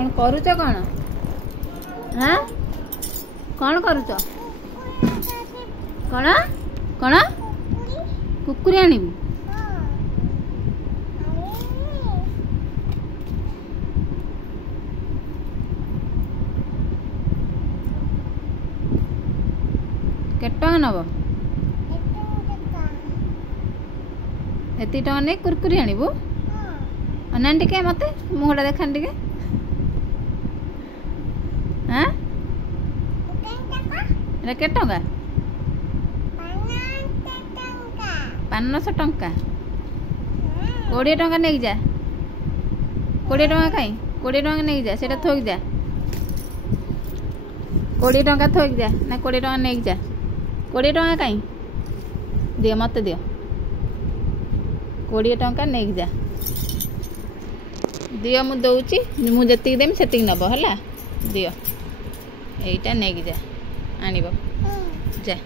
कौन करुच कौन हाँ कौन करुच कौन कौन कुकुरी आनिबू केते टଙ୍କା नब एति टଙ୍କା नहीं कुरकुरी आनिबू अनान टिके मते मुहटा देखान टिके हाँ एटा केते टଙ୍କା 500 टଙ୍କା 20 टଙ୍କା नहीं जा 20 टଙ୍କା कहीं 20 टଙ୍କା नहीं जा सेटा थोक जा 20 टଙ୍କା थोक जा ना 20 टଙ୍କା नहीं जा 20 टଙ୍କା कहीं दियो मत दियो 20 टଙ୍କା नहीं जा दियो मु दउची मु जति देम सेति नबो हला दियो एटा नहीं जा आनिबो जा।